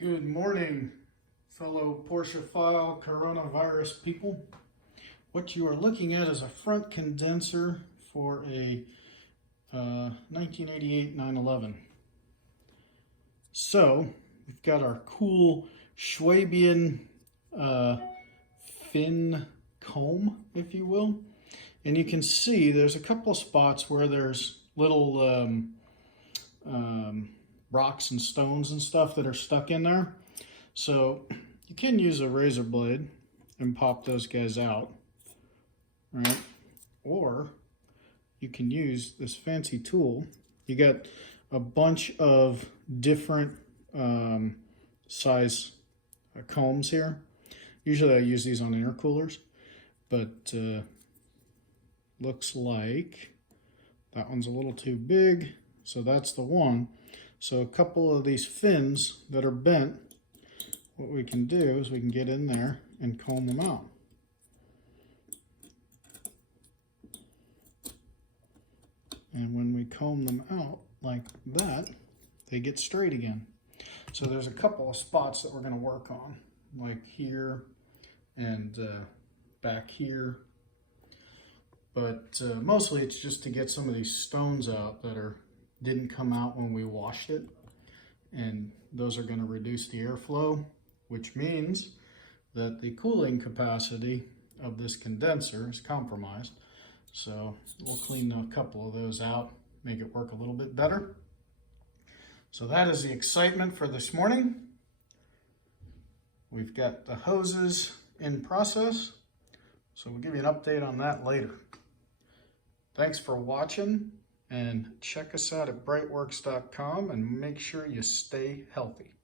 Good morning, fellow Porsche file coronavirus people. What you are looking at is a front condenser for a 1988 911. So we've got our cool Schwabian fin comb, if you will. And you can see there's a couple of spots where there's little rocks and stones and stuff that are stuck in there. So you can use a razor blade and pop those guys out, right? Or you can use this fancy tool. You got a bunch of different size combs here. Usually I use these on intercoolers, but looks like that one's a little too big, so that's the one. So a couple of these fins that are bent, what we can do is we can get in there and comb them out. And when we comb them out like that, they get straight again. So there's a couple of spots that we're going to work on, like here and back here. But mostly it's just to get some of these stones out that didn't come out when we washed it. And those are going to reduce the airflow, which means that the cooling capacity of this condenser is compromised. So we'll clean a couple of those out, make it work a little bit better. So that is the excitement for this morning. We've got the hoses in process, so we'll give you an update on that later. Thanks for watching, and check us out at BreitWerks.com and make sure you stay healthy.